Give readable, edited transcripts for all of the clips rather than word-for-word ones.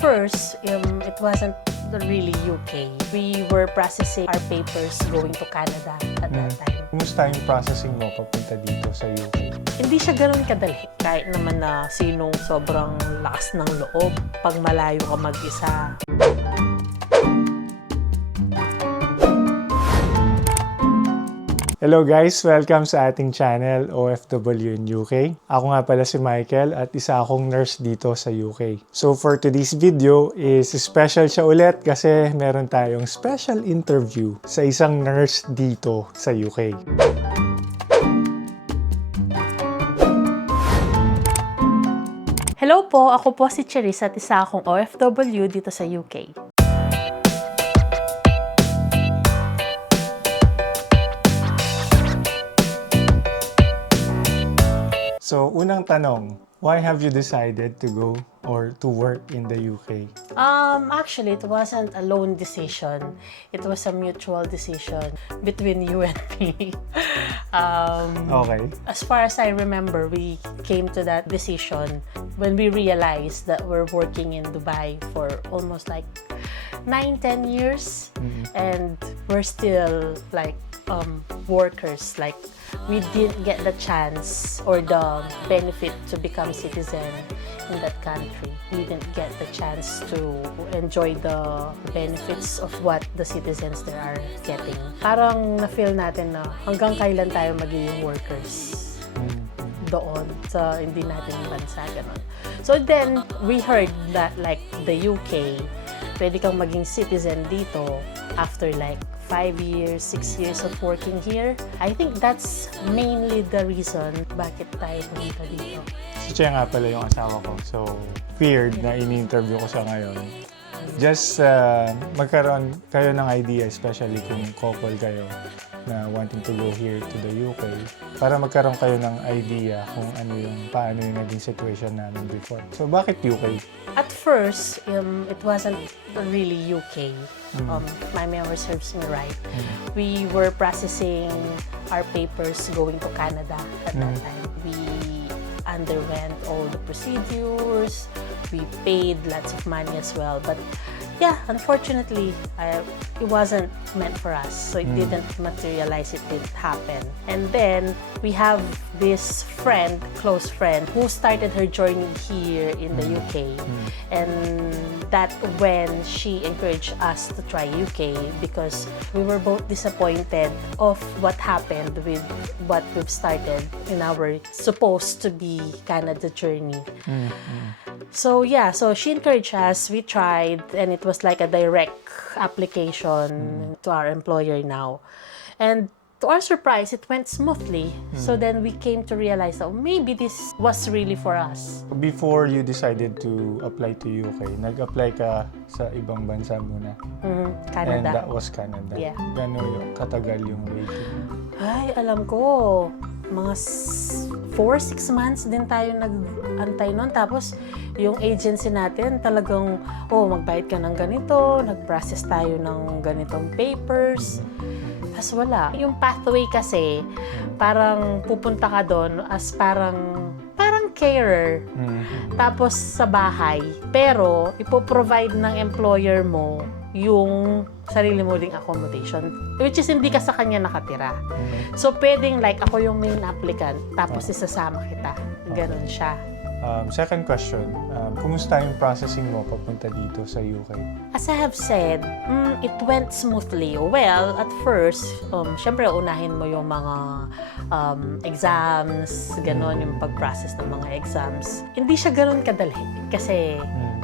first, it wasn't really UK. We were processing our papers going to Canada at that time. Kumusta yung processing mo papunta dito sa UK? Hindi siya ganoon kadali. Kahit naman na sinong sobrang lakas ng loob pag malayo ka mag-isa. Hello guys! Welcome sa ating channel, OFW in UK. Ako nga pala si Michael at isa akong nurse dito sa UK. So for today's video is special siya ulit kasi meron tayong special interview sa isang nurse dito sa UK. Hello po, ako po si Cherise at isa akong OFW dito sa UK. So unang tanong, why have you decided to go or to work in the UK? Actually, it wasn't a lone decision. It was a mutual decision between you and me. Okay. As far as I remember, we came to that decision when we realized that we're working in Dubai for almost like 9-10 years, and we're still like workers. Like we didn't get the chance or the benefit to become citizen in that country. We didn't get the chance to enjoy the benefits of what the citizens there are getting. Parang na-feel natin na hanggang kailan tayo magiging workers doon sa hindi natin bansa, ganun. So then, we heard that like the UK, pwede kang maging citizen dito after like 5 years, 6 years of working here. I think that's mainly the reason bakit tayo pumunta dito. Si Chia nga pala yung asawa ko. So weird na ini-interview ko siya ngayon. Just magkaroon kayo ng idea, especially kung couple kayo na wanting to go here to the UK, para magkaroon kayo ng idea kung paano yung naging situation namin before. So bakit UK? At first, it wasn't really UK. My memory serves me right. We were processing our papers going to Canada at that time. We underwent all the procedures. We paid lots of money as well. But yeah, unfortunately, it wasn't meant for us. So it didn't materialize, it didn't happen. And then we have this friend, close friend, who started her journey here in the UK. And that when she encouraged us to try UK because we were both disappointed of what happened with what we've started in our supposed to be Canada journey. So yeah, so she encouraged us, we tried, and it was like a direct application to our employer now. And to our surprise, it went smoothly. So then we came to realize that maybe this was really for us. Before you decided to apply to UK, nag-apply ka sa ibang bansa muna. Canada. And that was Canada. Yeah. Gano'n yung katagal yung waiting? Ay, alam ko, mga 4-6 months din tayo nag-antay nun. Tapos, yung agency natin talagang, magbayad ka ng ganito, nag-process tayo ng ganitong papers. Tapos wala. Yung pathway kasi, parang pupunta ka doon as parang carer. Tapos sa bahay. Pero, ipoprovide ng employer mo yung sarili mo ding accommodation, which is hindi ka sa kanya nakatira. So, pwedeng like ako yung main applicant, tapos isasama kita. Ganon siya. Second question, kumusta yung processing mo papunta dito sa UK? As I have said, it went smoothly. Well, at first, syempre unahin mo yung mga exams, ganon, yung pag-process ng mga exams. Hindi siya ganon kadali kasi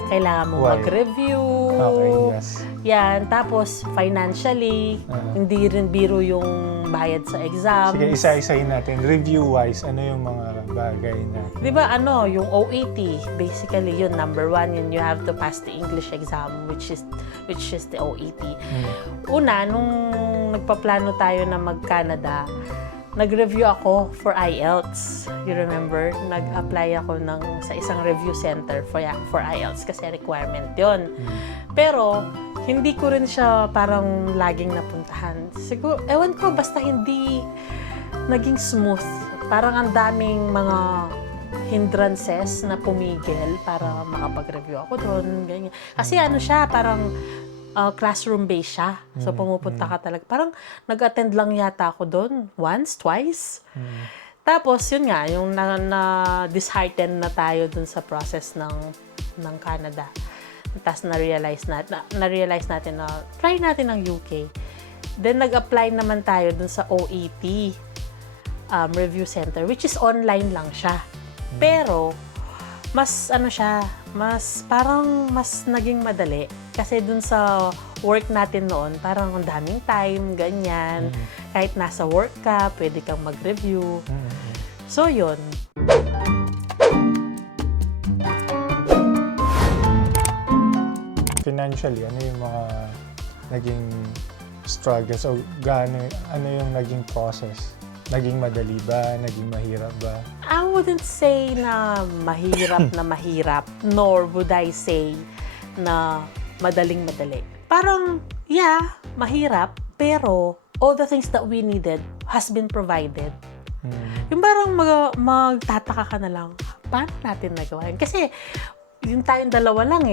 kailangan mo mag-review. Okay, yes. Yan, tapos financially, hindi rin biro yung bayad sa exams. Sige, isa-isahin natin. Review-wise, ano yung mga bagay na... Di ba, yung OET, basically yun, number 1, yun, you have to pass the English exam, which is the OET. Una, nung nagpaplano tayo na mag-Canada, nag-review ako for IELTS. You remember? Nag-apply ako sa isang review center for IELTS kasi requirement yon. Pero, hindi ko rin siya parang laging napuntahan. Siguro, ewan ko, basta hindi naging smooth. Parang ang daming mga hindrances na pumigil para makapag-review ako doon, ganyan. Kasi ano siya, parang classroom-based siya. So, pumupunta ka talaga. Parang nag-attend lang yata ako doon once, twice. Tapos, yun nga, yung na-dishearten na tayo doon sa process ng Canada. Tapos, na-realize natin na try natin ang UK. Then, nag-apply naman tayo doon sa OET Review Center, which is online lang siya. Pero, mas parang mas naging madali. Kasi dun sa work natin noon, parang ang daming time, ganyan. Kahit nasa work ka, pwede kang mag-review. So, yun. Financially, ano yung mga naging struggles o ano yung naging process? Naging madali ba? Naging mahirap ba? I wouldn't say na mahirap, nor would I say na madaling-madali. Parang, yeah, mahirap, pero all the things that we needed has been provided. Yung parang magtataka ka na lang, paano natin nagawa yun? Kasi, yung tayong dalawa lang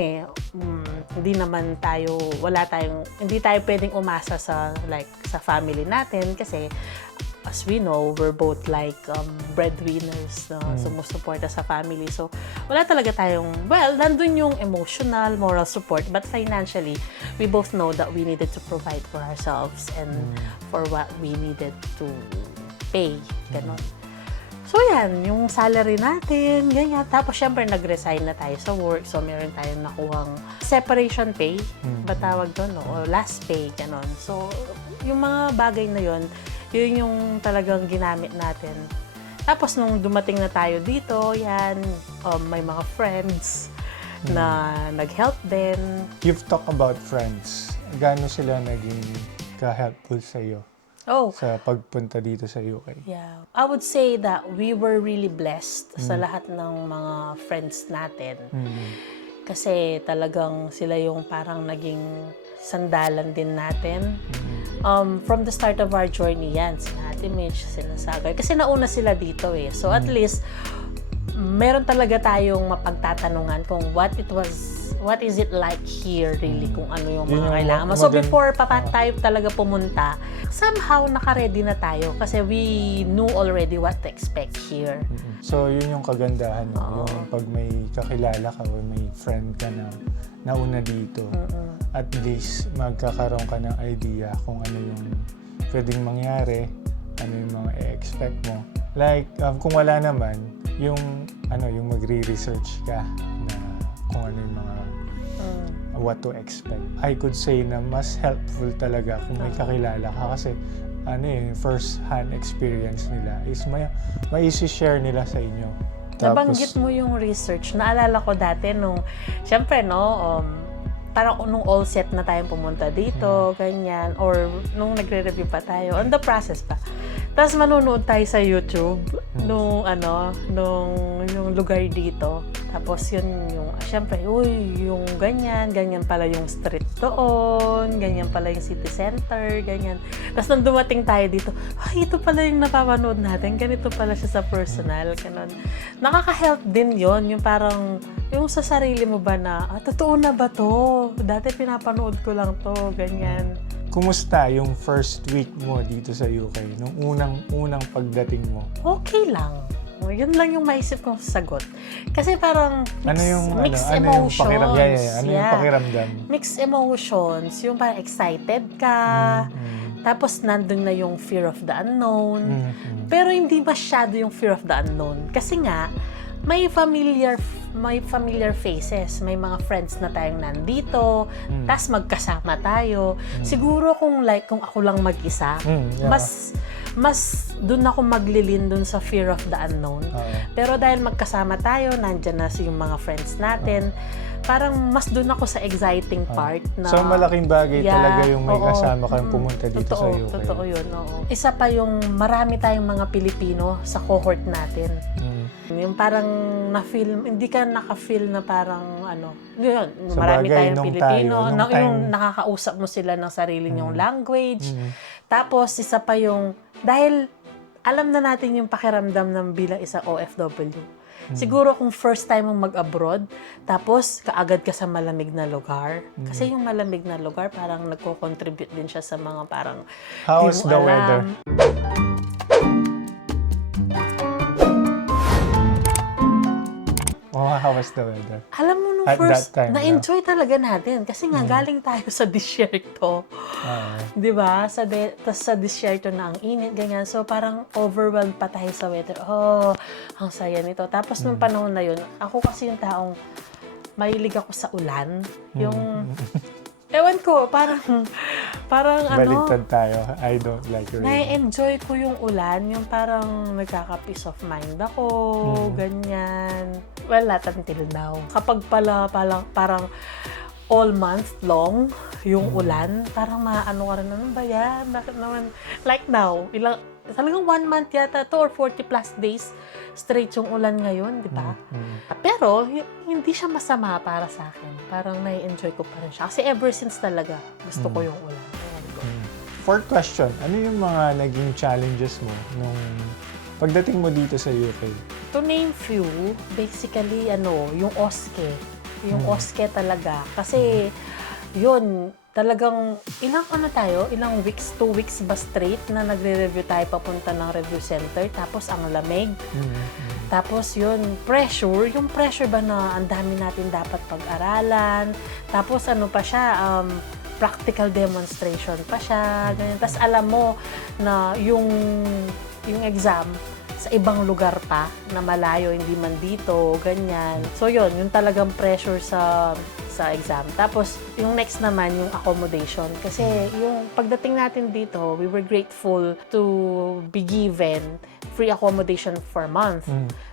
hindi tayo pwedeng umasa sa family natin kasi as we know, we're both like breadwinners na sumusuporta sa family. So, wala talaga tayong, nandun yung emotional, moral support, but financially, we both know that we needed to provide for ourselves and for what we needed to pay. Ganon. So, yan, yung salary natin, ganyan. Tapos, syempre, nag-resign na tayo sa work. So, meron tayong nakuhang separation pay, ba tawag doon, no? O last pay, ganon. So, yung mga bagay na yun yung talagang ginamit natin. Tapos, nung dumating na tayo dito, yan, may mga friends na nag-help din. You've talked about friends. Gaano sila naging ka-helpful sa iyo? Sa pagpunta dito sa UK? Yeah. I would say that we were really blessed sa lahat ng mga friends natin. Kasi talagang sila yung parang naging sandalan din natin. From the start of our journey yan, sina Ate Mitch, sila Sagay. Kasi nauna sila dito So at least, meron talaga tayong mapagtatanungan kung what is it like here really, kung ano yung mga kailangan mo. So before tayo talaga pumunta, somehow naka-ready na tayo kasi we knew already what to expect here. So yun yung kagandahan mo, yung pag may kakilala ka o may friend ka na nauna dito, at least magkakaroon ka ng idea kung ano yung pwedeng mangyari, ano yung mga i-expect mo. Like, kung wala naman, yung magre-research ka na kung ano yung mga what to expect. I could say na mas helpful talaga kung may kakilala ka kasi first-hand experience nila is may isi-share nila sa inyo. Nabanggit mo yung research. Naalala ko dati syempre parang nung all set na tayong pumunta dito, ganyan, or nung nagre-review pa tayo, on the process pa. Tapos manonood tayo sa YouTube nung yung lugar dito. Tapos yun yung, syempre, yung ganyan pala yung street doon, ganyan pala yung city center, ganyan. Tapos nung dumating tayo dito, ito pala yung napapanood natin, ganito pala siya sa personal, ganun. Nakaka-help din yon yung parang, yung sa sarili mo ba na, totoo na ba to? Dati pinapanood ko lang to, ganyan. Kumusta yung first week mo dito sa UK? Nung unang pagdating mo? Okay lang. Yun lang yung maisip kong sagot. Kasi parang mixed emotions. Ano yung pakiramdam? Mixed emotions. Yung parang excited ka. Tapos nandun na yung fear of the unknown. Pero hindi masyado yung fear of the unknown. Kasi nga, may familiar faces, may mga friends na tayong nandito, tas magkasama tayo. Siguro kung ako lang mag-isa, mas doon ako maglilin doon sa fear of the unknown. Pero dahil magkasama tayo, nandyan na yung mga friends natin, parang mas doon ako sa exciting part na... So malaking bagay talaga yung may kasama kang pumunta dito sa UK. Totoo yun, oo. Isa pa yung marami tayong mga Pilipino sa cohort natin. Yung parang na-feel, hindi ka naka-feel na parang yun, marami tayong Pilipino, yung nakakausap mo sila ng sarili niyong language. Tapos, isa pa yung, dahil alam na natin yung pakiramdam ng bilang isang OFW. Siguro kung first time mong mag-abroad, tapos kaagad ka sa malamig na lugar. Kasi yung malamig na lugar, parang nagko-contribute din siya sa mga parang How's di mo the alam. weather? Oh, how was the weather? Alam mo, nung At first, that time, na-enjoy talaga natin. Kasi nga, galing tayo sa disyerto. Di ba? Tas sa disyerto na ang init, ganyan. So, parang overwhelmed pa tayo sa weather. Oh, ang saya nito. Tapos, nung panahon na yun, ako kasi yung taong mahilig ako sa ulan. Yung, ewan ko, parang Baliktad tayo. I don't like rain. na-enjoy ko yung ulan, yung parang nagkaka-peace of mind ako, ganyan. Well, not until now. Kapag parang all month long, yung ulan, parang maano ka rin, ano ba yan? Bakit naman? Like now, talagang 1 month yata to or 40 plus days straight yung ulan ngayon, di ba? Pero, hindi siya masama para sa akin. Parang nai-enjoy ko pa rin siya. Kasi ever since talaga, gusto ko yung ulan. Ayan ko. Fourth question, ano yung mga naging challenges mo nung pagdating mo dito sa UK? To name few, basically, yung OSCE. Yung OSCE talaga. Kasi, yun, talagang, ilang weeks, 2 weeks ba straight na nagre-review tayo papunta ng review center. Tapos, ang lamig. Tapos, yun, yung pressure ba na ang dami natin dapat pag-aralan. Tapos, pa siya, practical demonstration pa siya. Ganyan. Tapos, alam mo na yung exam, sa ibang lugar pa, na malayo, hindi man dito, ganyan. So, yun, yung talagang pressure sa exam. Tapos, yung next naman, yung accommodation. Kasi, yung pagdating natin dito, we were grateful to be given free accommodation for a month.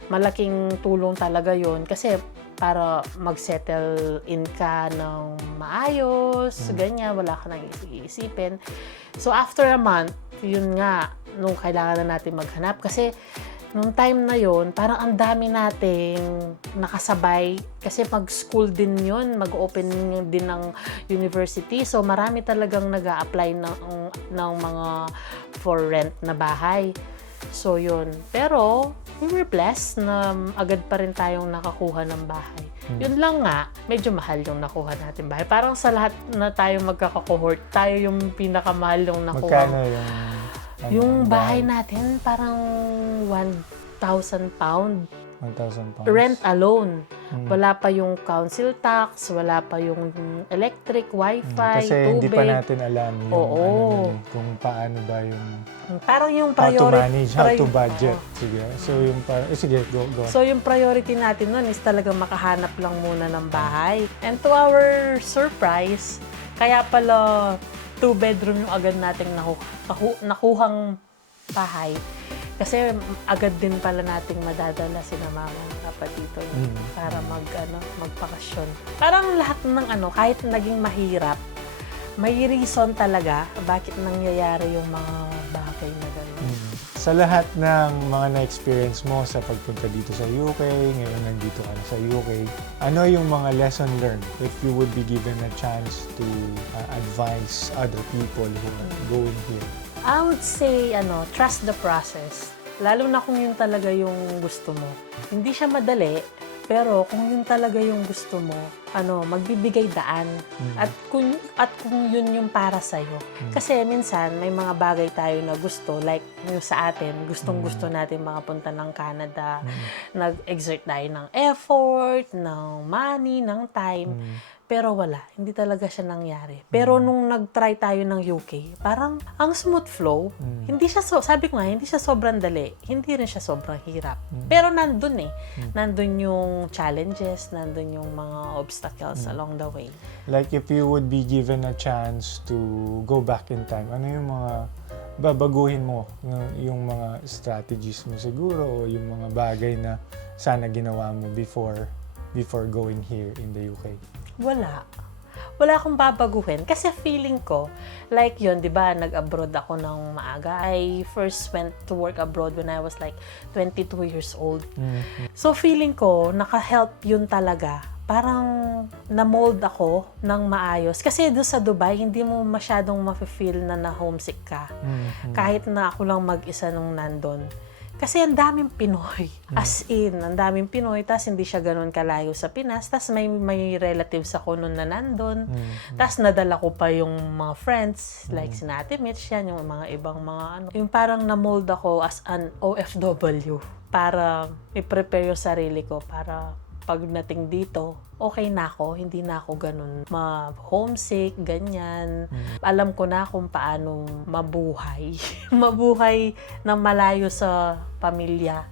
Malaking tulong talaga yun. Kasi, para mag-settle in ka ng maayos, ganyan, wala ka nang iisipin. So, after a month, yun nga, nung kailangan na natin maghanap. Kasi, nung time na yun, parang ang dami nating nakasabay. Kasi mag-school din yun, mag-open din ng university. So, marami talagang nag-a-apply ng mga for rent na bahay. So, yun. Pero, we were blessed na agad pa rin tayong nakakuha ng bahay. Yun lang nga, medyo mahal yung nakuha natin bahay. Parang sa lahat na tayo magkaka-cohort, tayo yung pinakamahal yung nakuha. Magkano Yung bahay natin, parang 1,000 pound. 1,000 pounds. Rent alone. Wala pa yung council tax, wala pa yung electric, wifi, Kasi tubig. hindi pa natin alam yung kung paano ba yung Parang yung how to priority. manage, how to budget. Sige. So yung sige, go. So yung priority natin nun is talagang makahanap lang muna ng bahay. And to our surprise, kaya pala 2-bedroom yung agad nating nakuhang bahay. Kasi agad din pala nating madadala sina mama ng kapatito para magpakasyon. Parang lahat ng kahit naging mahirap, may reason talaga bakit nangyayari yung mga bagay na gano'n. Sa lahat ng mga na-experience mo sa pagpunta dito sa UK, ngayon nandito ka na sa UK, ano yung mga lesson learned if you would be given a chance to advise other people who are going here? I would say, trust the process. Lalo na kung yun talaga yung gusto mo. Hindi siya madali, pero kung yun talaga yung gusto mo, magbibigay daan. At kung yun yung para sa'yo. Kasi minsan, may mga bagay tayo na gusto, like yung sa atin, gustong-gusto natin makapunta ng Canada. Nag-exert tayo ng effort, ng money, ng time. Pero wala, hindi talaga siya nangyari. Pero nung nag-try tayo ng UK, parang ang smooth flow. Hindi siya sabi ko nga, hindi siya sobrang dali. Hindi rin siya sobrang hirap. Pero nandun Nandun yung challenges, nandun yung mga obstacles along the way. Like if you would be given a chance to go back in time, ano yung mga babaguhin mo? Yung mga strategies mo siguro o yung mga bagay na sana ginawa mo before going here in the UK? Wala akong babaguhin. Kasi feeling ko, like yun, di ba, nag-abroad ako ng maaga. I first went to work abroad when I was like 22 years old. So feeling ko, naka-help yun talaga. Parang na-mold ako ng maayos. Kasi doon sa Dubai, hindi mo masyadong ma-feel na na-homesick ka. Kahit na ako lang mag-isa nung nandun. Kasi ang daming Pinoy. As in, ang daming Pinoy. Tapos hindi siya ganun kalayo sa Pinas. Tapos may relatives ako nun na nandun. Tapos nadala ko pa yung mga friends. Like si Ate Mitch, yan. Yung mga ibang mga ano. Yung parang na-mold ako as an OFW. Para i-prepare yung sarili ko. Para pagdating dito, okay na ako. Hindi na ako ganun ma-homesick, ganyan. Alam ko na kung paano mabuhay. Mabuhay ng malayo sa pamilya.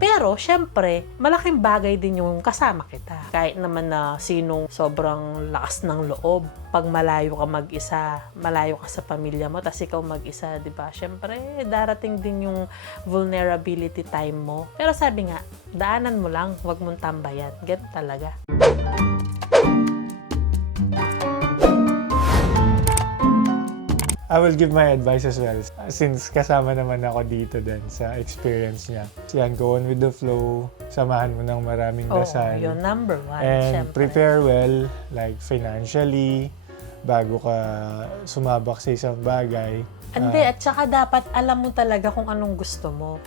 Pero, syempre, malaking bagay din yung kasama kita. Kahit naman na sinong sobrang lakas ng loob, pag malayo ka mag-isa, malayo ka sa pamilya mo, tas ikaw mag-isa, di ba? Syempre, darating din yung vulnerability time mo. Pero sabi nga, daanan mo lang, huwag mong tambayan. Ganun talaga. I will give my advice as well. Since kasama naman ako dito din sa experience niya. Yan, go on with the flow. Samahan mo ng maraming dasal. Yun, number one, And syempre. prepare well, like financially, bago ka sumabak sa isang bagay. Hindi, at saka dapat alam mo talaga kung anong gusto mo.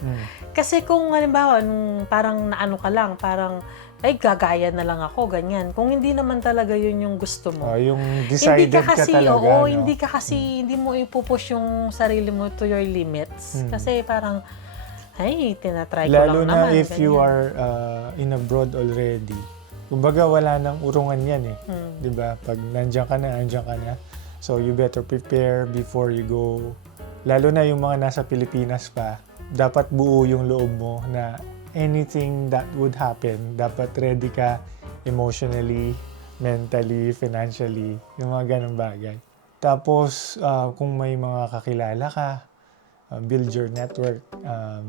Kasi kung halimbawa, nung parang naano ka lang, parang, ay, gagaya na lang ako, ganyan. Kung hindi naman talaga yun yung gusto mo. Yung decided Hindi ka kasi, talaga. oo, no? hindi mo ipupush yung sarili mo to your limits. Kasi parang, ay, tinatry ko Lalo lang na naman. if you are in abroad already. Kumbaga, wala nang urungan yan eh. Diba? Pag nandiyan ka na. So, you better prepare before you go. Lalo na yung mga nasa Pilipinas pa, dapat buo yung loob mo na anything that would happen, dapat ready ka emotionally, mentally, financially, yung mga ganong bagay. Tapos, kung may mga kakilala ka, build your network,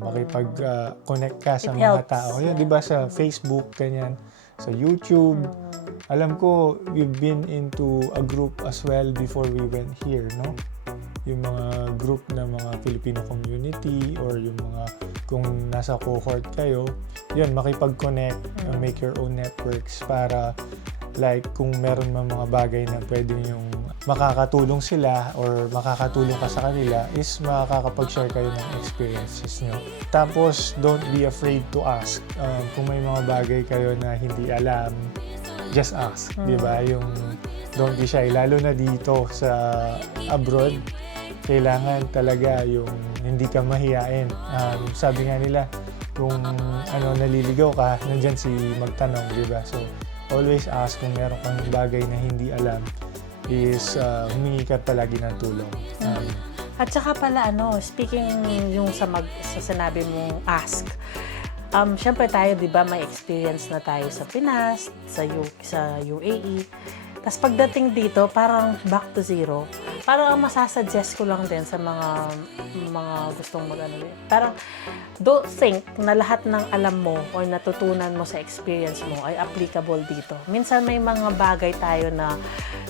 makipag-connect ka sa It mga helps. tao. Yun, di ba sa Facebook, ganyan, sa YouTube. Alam ko, we've been into a group as well before we went here, no? Yung mga group na mga Filipino community or yung mga kung nasa cohort kayo, yun, makipag-connect, make your own networks para like kung meron man mga bagay na pwedeng yung makakatulong sila or makakatulong ka sa kanila is makakapag-share kayo ng experiences nyo. Tapos, don't be afraid to ask. Kung may mga bagay kayo na hindi alam, just ask, di ba? Yung don't be shy, lalo na dito sa abroad, kailangan talaga yung hindi ka mahiyain. Sabi nga nila, kung naliligaw ka, nandyan si magtanong, di ba? So, always ask kung meron kang bagay na hindi alam is humingi ka palagi ng tulong. At saka pala, speaking yung sa sinabi mong ask, syempre tayo, di ba, may experience na tayo sa Pinas, sa UAE. Tapos pagdating dito, parang back to zero. Parang ang masasuggest ko lang din sa mga gustong mag-ano. Parang don't think na lahat ng alam mo or natutunan mo sa experience mo ay applicable dito. Minsan may mga bagay tayo na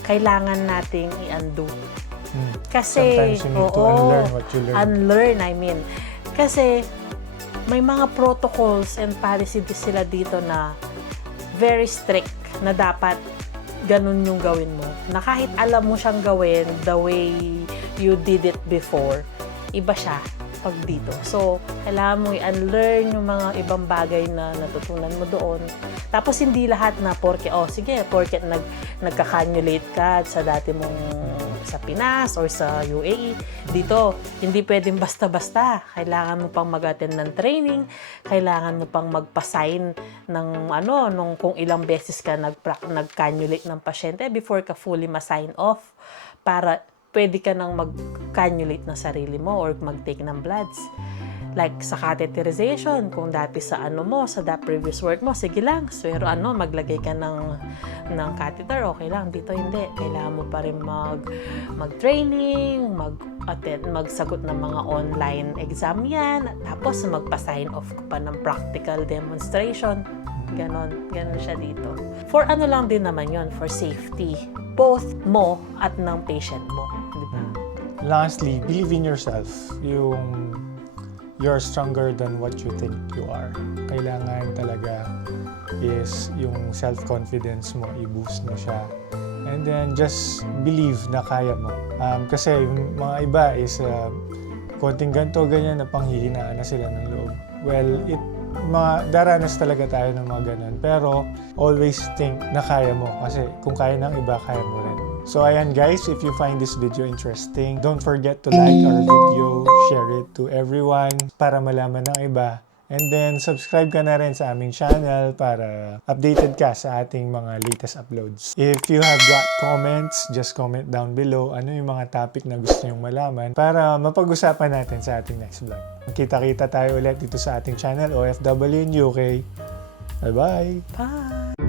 kailangan nating i-undo. Kasi, sometimes you need to unlearn what you learned. Unlearn, I mean. Kasi may mga protocols and policies sila dito na very strict na dapat ganun yung gawin mo. Na kahit alam mo siyang gawin the way you did it before, iba siya pag dito. So, kailangan mo i-unlearn yung mga ibang bagay na natutunan mo doon. Tapos, hindi lahat na porke nagka-cannulate ka sa dati mong sa Pinas or sa UAE. Dito, hindi pwedeng basta-basta. Kailangan mo pang mag-attend ng training, kailangan mo pang magpa-sign ng nung kung ilang beses ka nag-cannulate ng pasyente before ka fully ma-sign off para pwede ka nang mag-cannulate ng sarili mo or mag-take ng bloods. Like sa catheterization, kung dati sa sa previous work mo, sige lang, pero maglagay ka ng catheter, okay lang. Dito hindi. Kailangan mo pa rin mag-training, magsagot ng mga online exam yan, tapos magpa-sign off ka pa ng practical demonstration. Ganon siya dito. For lang din naman yon, for safety. Both mo at ng patient mo. Diba? Lastly, believe in yourself. You're stronger than what you think you are. Kailangan talaga is yung self-confidence mo, i-boost mo siya. And then, just believe na kaya mo. Kasi yung mga iba is konting ganito, ganyan na panghihinaan na sila ng loob. well, daranas talaga tayo ng mga ganun. Pero, always think na kaya mo. Kasi kung kaya ng iba, kaya mo rin. So, ayan guys, if you find this video interesting, don't forget to like our video, share it to everyone para malaman ng iba. And then, subscribe ka na rin sa aming channel para updated ka sa ating mga latest uploads. If you have got comments, just comment down below ano yung mga topic na gusto nyong malaman para mapag-usapan natin sa ating next vlog. Kita-kita tayo ulit dito sa ating channel, OFW in UK. Bye-bye! Bye!